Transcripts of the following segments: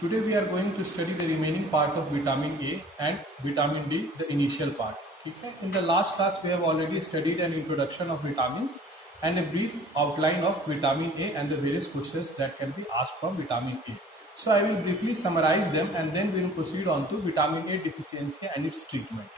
Today we are going to study the remaining part of vitamin A and vitamin D, the initial part. Okay? In the last class we have already studied an introduction of vitamins and a brief outline of vitamin A and the various questions that can be asked from vitamin A. So I will briefly summarize them and then we will proceed on to vitamin A deficiency and its treatment.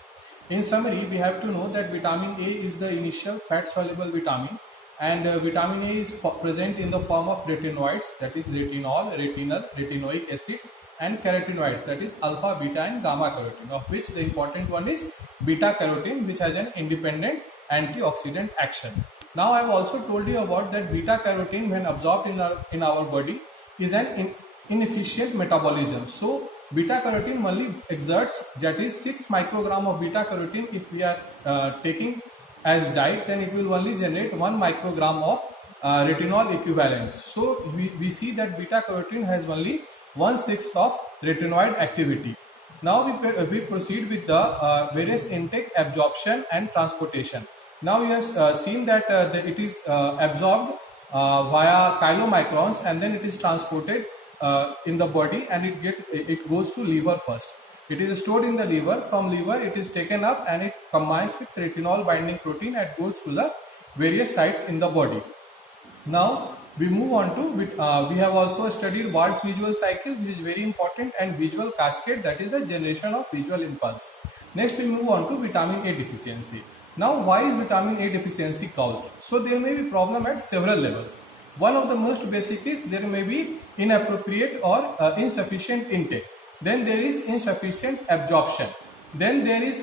In summary, we have to know that vitamin A is the initial fat soluble vitamin, and vitamin A is present in the form of retinoids, that is retinol, retinal, retinoic acid, and carotenoids, that is alpha, beta and gamma carotene, of which the important one is beta carotene, which has an independent antioxidant action. Now I have also told you about that beta carotene, when absorbed in our body, is an inefficient metabolism. So beta carotene only exerts, that is 6 microgram of beta carotene if we are taking as diet, then it will only generate 1 microgram of retinol equivalents. So we see that beta carotene has only 1/6 of retinoid activity. Now we proceed with the various intake, absorption and transportation. Now we have seen that it is absorbed via chylomicrons and then it is transported in the body, and it goes to liver first. It is stored in the liver. From liver it is taken up and it combines with retinol binding protein and goes to the various sites in the body. Now we move on to we have also studied Ward's visual cycle, which is very important, and visual cascade, that is the generation of visual impulse. Next we move on to vitamin A deficiency. Now why is vitamin A deficiency caused? So there may be problem at several levels. One of the most basic is there may be inappropriate or insufficient intake. Then there is insufficient absorption. Then there is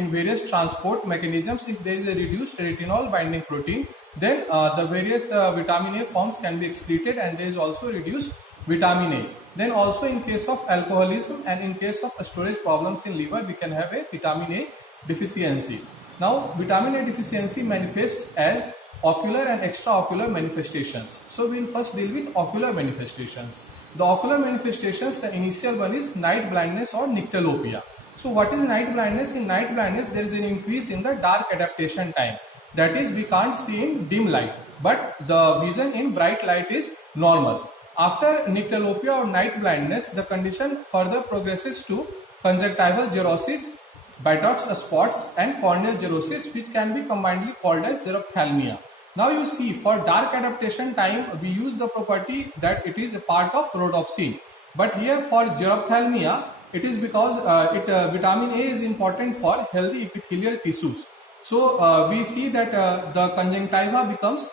in various transport mechanisms, if there is a reduced retinol binding protein, then the various vitamin A forms can be excreted, and there is also reduced vitamin A. Then also in case of alcoholism and in case of storage problems in liver, we can have a vitamin A deficiency. Now vitamin A deficiency manifests as ocular and extraocular manifestations. So we will first deal with ocular manifestations. The ocular manifestations, the initial one is night blindness or nyctalopia. So what is night blindness? In night blindness there is an increase in the dark adaptation time. That is, we can't see in dim light, but the vision in bright light is normal. After nyctalopia or night blindness, the condition further progresses to conjunctival xerosis, Bitork's spots and corneal xerosis, which can be combinedly called as xerophthalmia. Now you see, for dark adaptation time we use the property that it is a part of rhodopsin, but here for xerophthalmia it is because vitamin A is important for healthy epithelial tissues. So we see that the conjunctiva becomes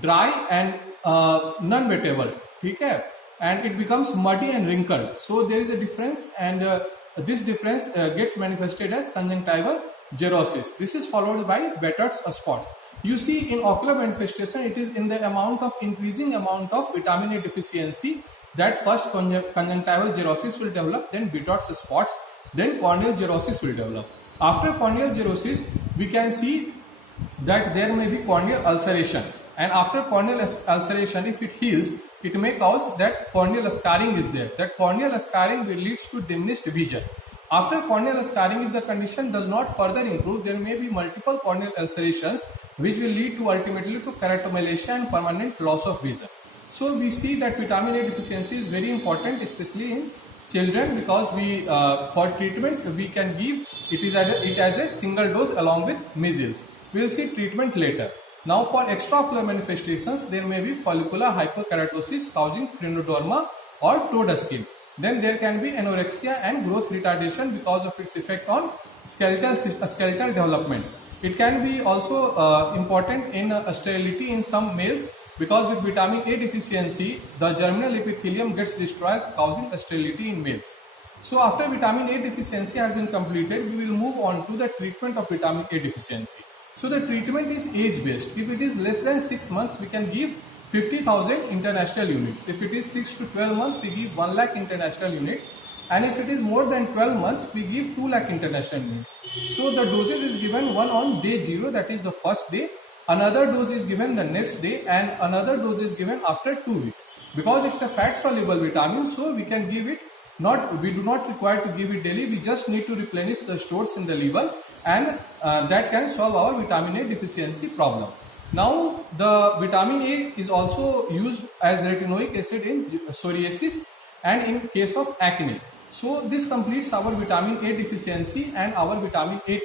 dry and non-wettable, okay? And it becomes muddy and wrinkled. So there is a difference, and this difference gets manifested as conjunctival xerosis. This is followed by Bitork's spots. You see, in ocular manifestation it is in the increasing amount of vitamin A deficiency that first conjunctival xerosis will develop, then Bitork's spots, then corneal xerosis will develop. After corneal xerosis we can see that there may be corneal ulceration, and after corneal ulceration, if it heals, it may cause that corneal scarring is there. That corneal scarring will leads to diminished vision. After corneal scarring, if the condition does not further improve, there may be multiple corneal ulcerations which will lead to ultimately to keratomalacia and permanent loss of vision. So we see that vitamin A deficiency is very important, especially in children, because we for treatment we can give it as a single dose along with measles. We will see treatment later. Now for extraocular manifestations, there may be follicular hyperkeratosis causing phrenoderma or toad skin. Then there can be anorexia and growth retardation because of its effect on skeletal development. It can be also important in sterility in some males, because with vitamin A deficiency the germinal epithelium gets destroyed, causing sterility in males. So after vitamin A deficiency has been completed, we will move on to the treatment of vitamin A deficiency. So the treatment is age based. If it is less than 6 months, we can give 50,000 international units. If it is 6 to 12 months, we give 1 lakh international units. And if it is more than 12 months, we give 2 lakh international units. So the dosage is given, one on day 0, that is the first day. Another dose is given the next day, and another dose is given after 2 weeks. Because it's a fat soluble vitamin, so we can give it we do not require to give it daily. We just need to replenish the stores in the liver, and that can solve our vitamin A deficiency problem. Now the vitamin A is also used as retinoic acid in psoriasis, and in case of acne. So this completes our vitamin A deficiency and our vitamin A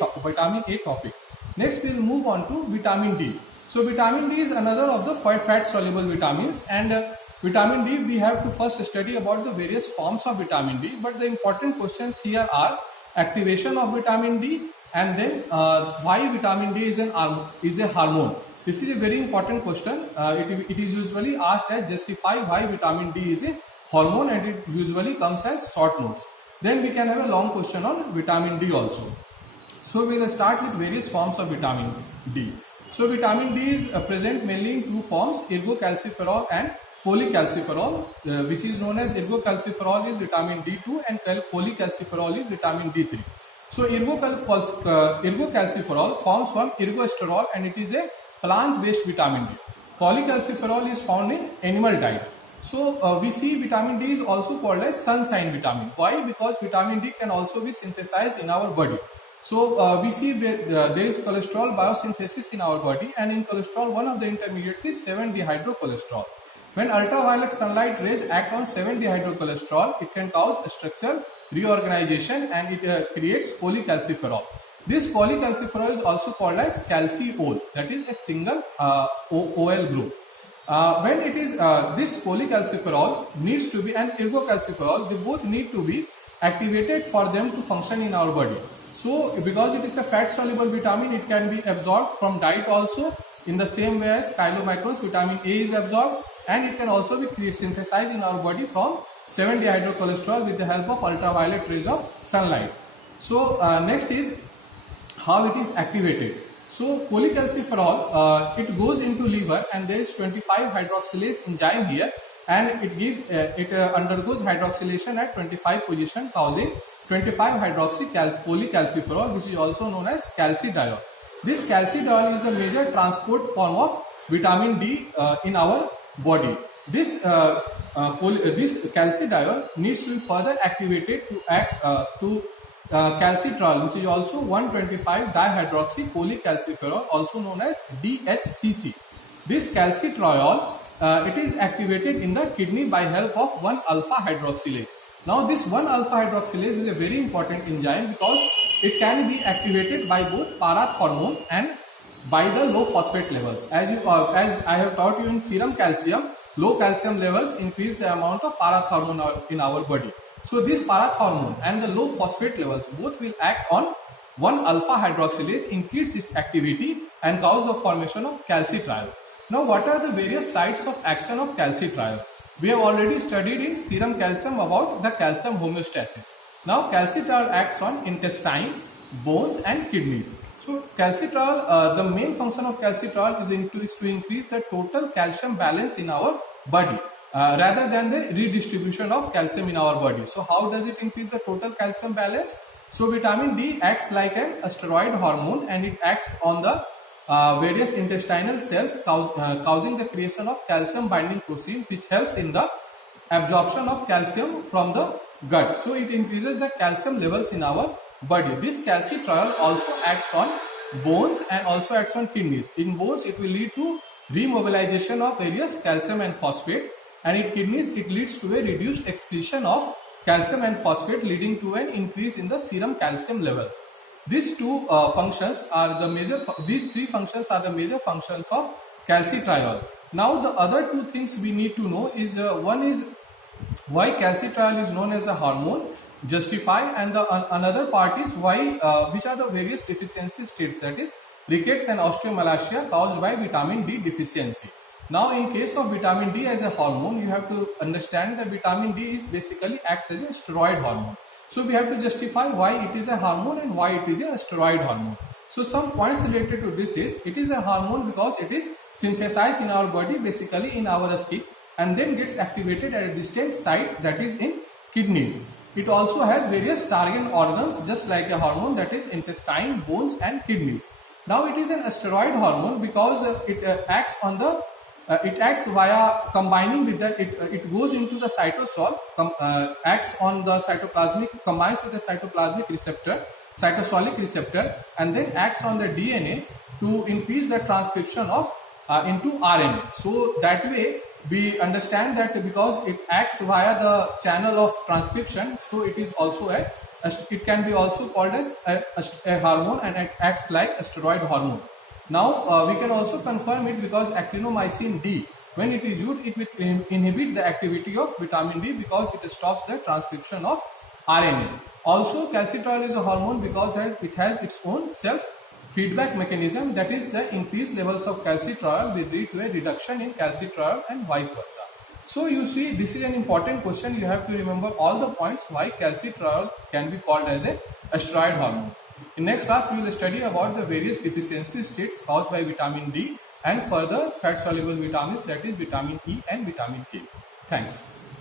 topic. Next we will move on to vitamin D. So vitamin D is another of the fat soluble vitamins, and vitamin D we have to first study about the various forms of vitamin D, but the important questions here are activation of vitamin D, and then why vitamin D is a hormone. This is a very important question. It is usually asked as justify why vitamin D is a hormone, and it usually comes as short notes. Then we can have a long question on vitamin D also. So we will start with various forms of vitamin D. So vitamin D is present mainly in two forms, ergocalciferol and polycalciferol, which is known as ergocalciferol is vitamin D2 and polycalciferol is vitamin D3. So ergocalciferol forms from ergosterol and it is a plant-based vitamin D. Polycalciferol is found in animal diet. So we see vitamin D is also called as sunshine vitamin. Why? Because vitamin D can also be synthesized in our body. So we see there is cholesterol biosynthesis in our body, and in cholesterol one of the intermediates is 7-dehydrocholesterol. When ultraviolet sunlight rays act on 7-dehydrocholesterol, it can cause structural reorganization and it creates polycalciferol. This polycalciferol is also called as calciol, that is a single OL group. When it is this polycalciferol needs to be, and ergocalciferol, they both need to be activated for them to function in our body. So because it is a fat soluble vitamin, it can be absorbed from diet also in the same way as chylomicrons. Vitamin A is absorbed, and it can also be synthesized in our body from 7-dehydrocholesterol with the help of ultraviolet rays of sunlight. So next is how it is activated. So polycalciferol, it goes into liver and there is 25 hydroxylase enzyme here, and it gives it undergoes hydroxylation at 25 position, causing 25 hydroxy polycalciferol, which is also known as calcidiol. This calcidiol is the major transport form of vitamin D in our body. This calcidiol needs to be further activated to act calcitriol, which is also 125 dihydroxy polycalciferol, also known as DHCC. This calcitriol it is activated in the kidney by help of 1-alpha hydroxylase. Now this 1-alpha hydroxylase is a very important enzyme because it can be activated by both parath hormone and by the low phosphate levels. As I have taught you in serum calcium, low calcium levels increase the amount of parath hormone in our body. So this parath hormone and the low phosphate levels both will act on 1-alpha hydroxylase, increase its activity and cause the formation of calcitriol. Now what are the various sites of action of calcitriol? We have already studied in serum calcium about the calcium homeostasis. Now calcitriol acts on intestine, bones and kidneys. So calcitriol, the main function of calcitriol is to increase the total calcium balance in our body rather than the redistribution of calcium in our body. So how does it increase the total calcium balance? So vitamin D acts like an steroid hormone, and it acts on the various intestinal cells, causing the creation of calcium binding protein, which helps in the absorption of calcium from the gut. So it increases the calcium levels in our body. This calcitriol also acts on bones and also acts on kidneys. In bones, it will lead to remobilization of various calcium and phosphate, and in kidneys it leads to a reduced excretion of calcium and phosphate, leading to an increase in the serum calcium levels. These two functions are the major. These three functions are the major functions of calcitriol. Now the other two things we need to know is one is why calcitriol is known as a hormone, justify, and the another part is why which are the various deficiency states, that is rickets and osteomalacia caused by vitamin D deficiency. Now in case of vitamin D as a hormone, you have to understand that vitamin D is basically acts as a steroid hormone. So we have to justify why it is a hormone and why it is a steroid hormone. So some points related to this is, it is a hormone because it is synthesized in our body, basically in our skin, and then gets activated at a distant site, that is in kidneys. It also has various target organs just like a hormone, that is intestine, bones and kidneys. Now it is an steroid hormone because it acts on the it acts via combining with that, it goes into the cytosol, acts on the cytoplasmic, combines with the cytoplasmic receptor, cytosolic receptor, and then acts on the DNA to increase the transcription of into RNA. So that way we understand that because it acts via the channel of transcription, so it is also it can be also called as a hormone, and it acts like a steroid hormone. Now we can also confirm it because actinomycin D, when it is used, it will inhibit the activity of vitamin D because it stops the transcription of RNA. Also, calcitriol is a hormone because it has its own self feedback mechanism, that is the increased levels of calcitriol will lead to a reduction in calcitriol and vice versa. So you see, this is an important question. You have to remember all the points why calcitriol can be called as a steroid hormone. In next class, we will study about the various deficiency states caused by vitamin D and further fat soluble vitamins, that is vitamin E and vitamin K. Thanks.